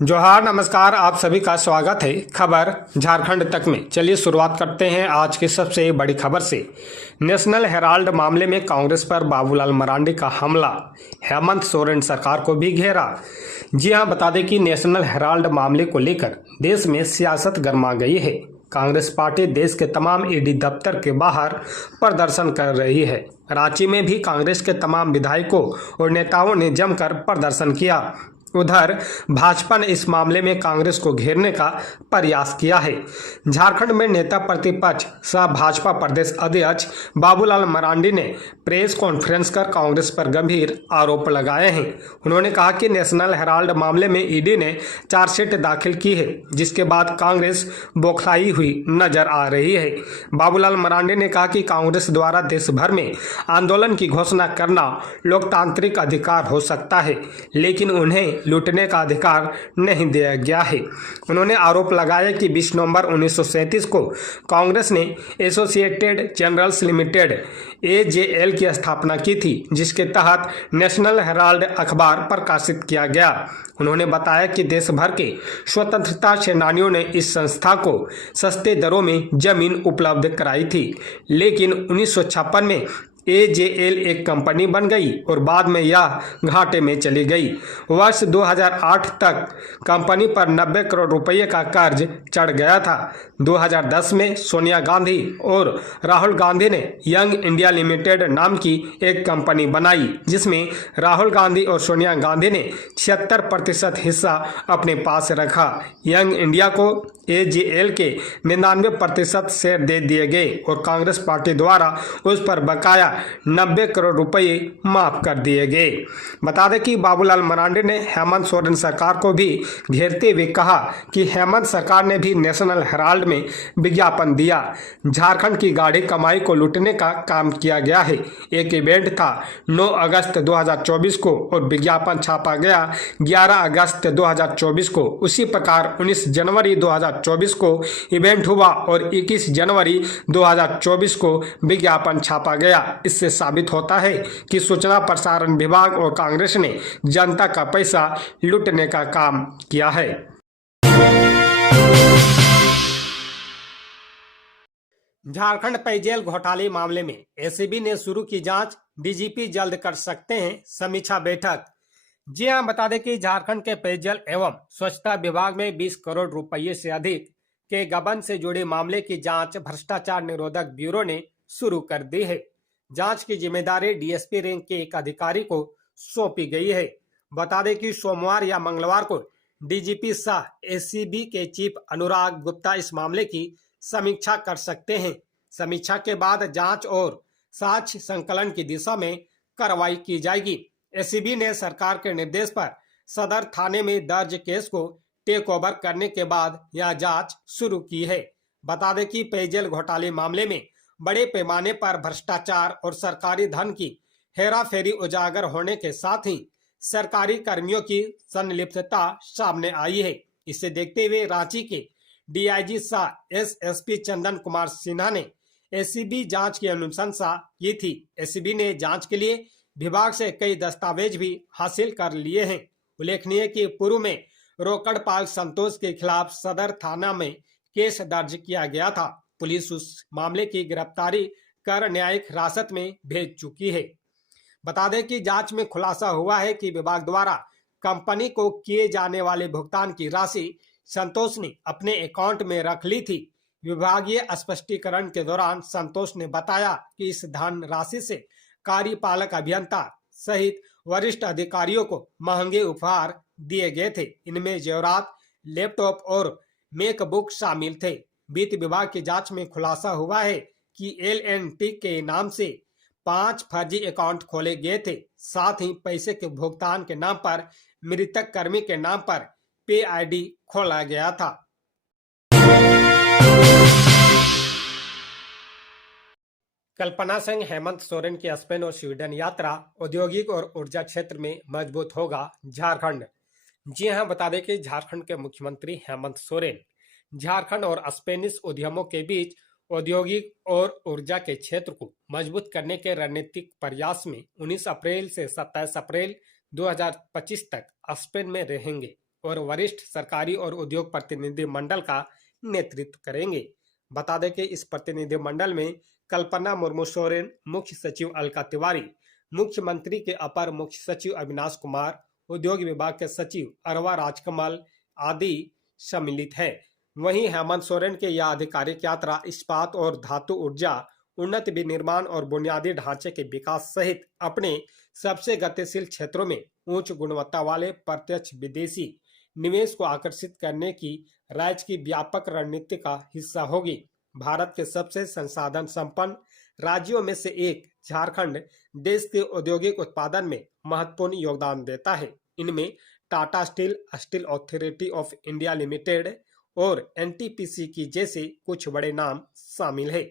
जोहार नमस्कार, आप सभी का स्वागत है खबर झारखंड तक में। चलिए शुरुआत करते हैं आज की सबसे बड़ी खबर से। नेशनल हेराल्ड मामले में कांग्रेस पर बाबूलाल मरांडी का हमला, हेमंत सोरेन सरकार को भी घेरा। जी हां, बता दें कि नेशनल हेराल्ड मामले को लेकर देश में सियासत गर्मा गई है। कांग्रेस पार्टी देश के तमाम ईडी दफ्तर के बाहर प्रदर्शन कर रही है। रांची में भी कांग्रेस के तमाम विधायकों और नेताओं ने जमकर प्रदर्शन किया। उधर भाजपा ने इस मामले में कांग्रेस को घेरने का प्रयास किया है। झारखंड में नेता प्रतिपक्ष सह भाजपा प्रदेश अध्यक्ष बाबूलाल मरांडी ने प्रेस कॉन्फ्रेंस कर कांग्रेस पर गंभीर आरोप लगाए हैं। उन्होंने कहा कि नेशनल हेराल्ड मामले में ईडी ने चार्जशीट दाखिल की है, जिसके बाद कांग्रेस बौखलाई हुई नजर आ रही है। बाबूलाल मरांडी ने कहा कि कांग्रेस द्वारा देश भर में आंदोलन की घोषणा करना लोकतांत्रिक अधिकार हो सकता है, लेकिन उन्हें लूटने का अधिकार नहीं दिया गया है। उन्होंने आरोप लगाया कि 20 नवंबर 1937 को कांग्रेस ने एसोसिएटेड जनरल्स लिमिटेड (एजेएल) की स्थापना की थी, जिसके तहत नेशनल हेराल्ड अखबार प्रकाशित किया गया। उन्होंने बताया कि देश भर के स्वतंत्रता सेनानियों ने इस संस्था को सस्ते दरों में जमीन उपलब्ध कराई थी, लेकिन 1956 में एजेएल एक कंपनी बन गई और बाद में यह घाटे में चली गई। वर्ष 2008 तक कंपनी पर 90 करोड़ रुपए का कर्ज चढ़ गया था। 2010 में सोनिया गांधी और राहुल गांधी ने यंग इंडिया लिमिटेड नाम की एक कंपनी बनाई, जिसमें राहुल गांधी और सोनिया गांधी ने 76% हिस्सा अपने पास रखा। यंग इंडिया को एजेएल के 99% शेयर दे दिए गए और कांग्रेस पार्टी द्वारा उस पर बकाया 90 करोड़ रुपए माफ कर दिए गए। बता दें कि बाबूलाल मरांडी ने हेमंत सोरेन सरकार को भी घेरते हुए कहा कि हेमंत सरकार ने भी नेशनल हेराल्ड में विज्ञापन दिया। झारखंड की गाढ़ी कमाई को लूटने का काम किया गया है। एक इवेंट था 9 अगस्त 2024 को और विज्ञापन छापा गया 11 अगस्त 2024 को। उसी प्रकार 19 जनवरी 2024 को इवेंट हुआ और 21 जनवरी 2024 को विज्ञापन छापा गया। इससे साबित होता है कि सूचना प्रसारण विभाग और कांग्रेस ने जनता का पैसा लूटने का काम किया है। झारखंड पेयजल घोटाले मामले में एसीबी ने शुरू की जांच, डीजीपी जल्द कर सकते हैं समीक्षा बैठक। जी हां, बता दें कि झारखंड के पेयजल एवं स्वच्छता विभाग में 20 करोड़ रुपये से अधिक के गबन से जुड़े मामले की जांच भ्रष्टाचार निरोधक ब्यूरो ने शुरू कर दी है। जांच की जिम्मेदारी डीएसपी रैंक के एक अधिकारी को सौंपी गई है। बता दें कि सोमवार या मंगलवार को डीजीपी सह एसीबी के चीफ अनुराग गुप्ता इस मामले की समीक्षा कर सकते हैं। समीक्षा के बाद जांच और साक्ष्य संकलन की दिशा में कार्रवाई की जाएगी। एसीबी ने सरकार के निर्देश पर सदर थाने में दर्ज केस को टेक ओवर करने के बाद यह जांच शुरू की है। बता दें कि पेयजल घोटाले मामले में बड़े पैमाने पर भ्रष्टाचार और सरकारी धन की हेराफेरी उजागर होने के साथ ही सरकारी कर्मियों की संलिप्तता सामने आई है। इसे देखते हुए रांची के डीआईजी सह एसएसपी चंदन कुमार सिन्हा ने एसीबी जांच की अनुशंसा की थी। एसीबी ने जांच के लिए विभाग से कई दस्तावेज भी हासिल कर लिए हैं। उल्लेखनीय कि पूर्व में रोकड़पाल संतोष के खिलाफ सदर थाना में केस दर्ज किया गया था। पुलिस उस मामले की गिरफ्तारी कर न्यायिक हिरासत में भेज चुकी है। बता दें कि जांच में खुलासा हुआ है कि विभाग द्वारा कंपनी को किए जाने वाले भुगतान की राशि संतोष ने अपने अकाउंट में रख ली थी। विभागीय स्पष्टीकरण के दौरान संतोष ने बताया कि इस धन राशि से कार्यपालक अभियंता सहित वरिष्ठ अधिकारियों को महंगे उपहार दिए गए थे। इनमें जेवरात, लैपटॉप और मैकबुक शामिल थे। वित्त विभाग की जांच में खुलासा हुआ है कि एल&टी के नाम से 5 फर्जी अकाउंट खोले गए थे। साथ ही पैसे के भुगतान के नाम पर मृतक कर्मी के नाम पर पे आईडी खोला गया था। कल्पना सिंह हेमंत सोरेन की स्पेन और स्वीडन यात्रा, औद्योगिक और ऊर्जा क्षेत्र में मजबूत होगा झारखंड। जी हां, बता दें कि झारखंड के मुख्यमंत्री हेमंत सोरेन झारखंड और स्पेनिश उद्यमों के बीच औद्योगिक और ऊर्जा के क्षेत्र को मजबूत करने के रणनीतिक प्रयास में 19 अप्रैल से 27 अप्रैल 2025 तक स्पेन में रहेंगे। और वरिष्ठ सरकारी और उद्योग प्रतिनिधि मंडल का नेतृत्व करेंगे। बता दें कि इस प्रतिनिधि मंडल में कल्पना मुर्मू सोरेन, मुख्य सचिव अलका तिवारी, मुख्यमंत्री के अपर मुख्य सचिव अविनाश कुमार, उद्योग विभाग के सचिव अरवा राजकमल आदि सम्मिलित हैं। वहीं हेमंत सोरेन के यह आधिकारिक यात्रा इस्पात और धातु ऊर्जा, उन्नत विनिर्माण और बुनियादी ढांचे के विकास सहित अपने सबसे गतिशील क्षेत्रों में उच्च गुणवत्ता वाले प्रत्यक्ष विदेशी निवेश को आकर्षित करने की राज्य की व्यापक रणनीति का हिस्सा होगी। भारत के सबसे संसाधन संपन्न राज्यों में से एक झारखंड देश के औद्योगिक उत्पादन में महत्वपूर्ण योगदान देता है। इनमें Tata steel, steel authority of India limited और एनटीपीसी की जैसे कुछ बड़े नाम शामिल है।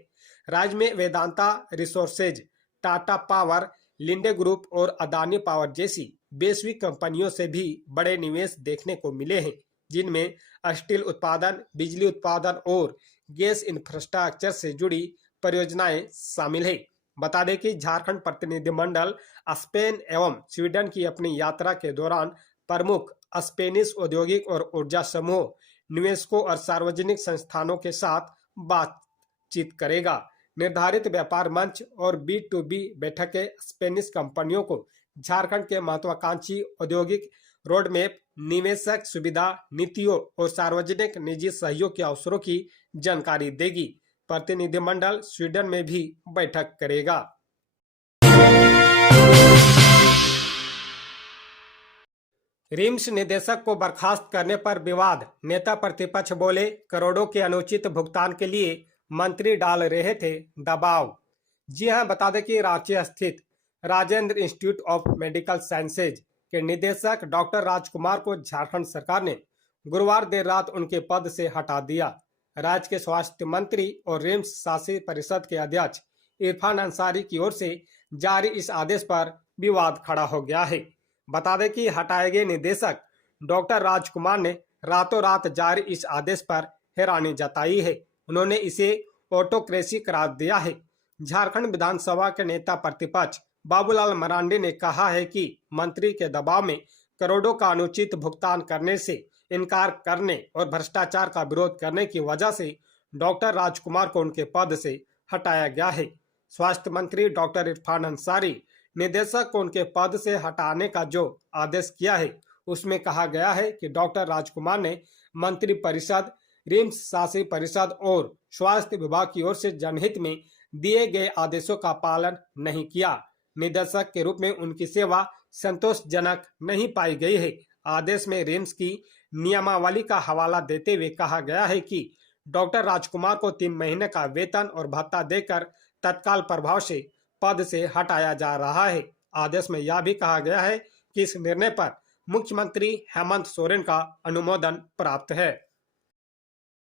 राज्य में Vedanta resources, Tata power, Linde group और अदानी पावर जैसी वैश्विक कंपनियों से भी बड़े निवेश देखने को मिले हैं, जिनमें स्टील उत्पादन, बिजली उत्पादन और गैस इंफ्रास्ट्रक्चर से जुड़ी परियोजनाएं शामिल है। बता दें कि झारखंड प्रतिनिधिमंडल स्पेन एवं स्वीडन की अपनी यात्रा के दौरान प्रमुख स्पेनिश औद्योगिक और ऊर्जा समूह, निवेशकों और सार्वजनिक संस्थानों के साथ बातचीत करेगा। निर्धारित व्यापार मंच और B2B बैठकें स्पेनिश कंपनियों को झारखंड के महत्वाकांक्षी औद्योगिक रोडमैप, निवेशक सुविधा नीतियों और सार्वजनिक निजी सहयोग के अवसरों की जानकारी देगी। प्रतिनिधिमंडल स्वीडन में भी बैठक करेगा। रिम्स निदेशक को बर्खास्त करने पर विवाद, नेता प्रतिपक्ष बोले करोड़ों के अनुचित भुगतान के लिए मंत्री डाल रहे थे दबाव। जी हां, बता दें कि रांची स्थित Rajendra institute of medical sciences के निदेशक डॉक्टर राजकुमार को झारखंड सरकार ने गुरुवार देर रात उनके पद से हटा दिया। राज्य के स्वास्थ्य मंत्री और रिम्स शासी परिषद के अध्यक्ष इरफान अंसारी की ओर से जारी इस आदेश पर विवाद खड़ा हो गया है। बता दें कि हटाए गए निदेशक डॉक्टर राजकुमार ने रातों रात जारी इस आदेश पर हैरानी जताई है। उन्होंने इसे ऑटोक्रेसी करार दिया है। झारखंड विधानसभा के नेता प्रतिपक्ष बाबूलाल मरांडी ने कहा है कि मंत्री के दबाव में करोड़ों का अनुचित भुगतान करने से इनकार करने और भ्रष्टाचार का विरोध करने की वजह से डॉक्टर राजकुमार को उनके पद से हटाया गया है। स्वास्थ्य मंत्री डॉक्टर इरफान अंसारी निदेशक को उनके पद से हटाने का जो आदेश किया है, उसमें कहा गया है कि डॉक्टर राजकुमार ने मंत्री परिषद, रिम्स शासी परिषद और स्वास्थ्य विभाग की ओर से जनहित में दिए गए आदेशों का पालन नहीं किया। निदेशक के रूप में उनकी सेवा संतोषजनक नहीं पाई गई है। आदेश में रिम्स की नियमावली का हवाला देते हुए कहा गया है कि डॉक्टर राजकुमार को 3 महीने का वेतन और भत्ता देकर तत्काल प्रभाव से पद से हटाया जा रहा है। आदेश में यह भी कहा गया है कि इस निर्णय पर मुख्यमंत्री हेमंत सोरेन का अनुमोदन प्राप्त है।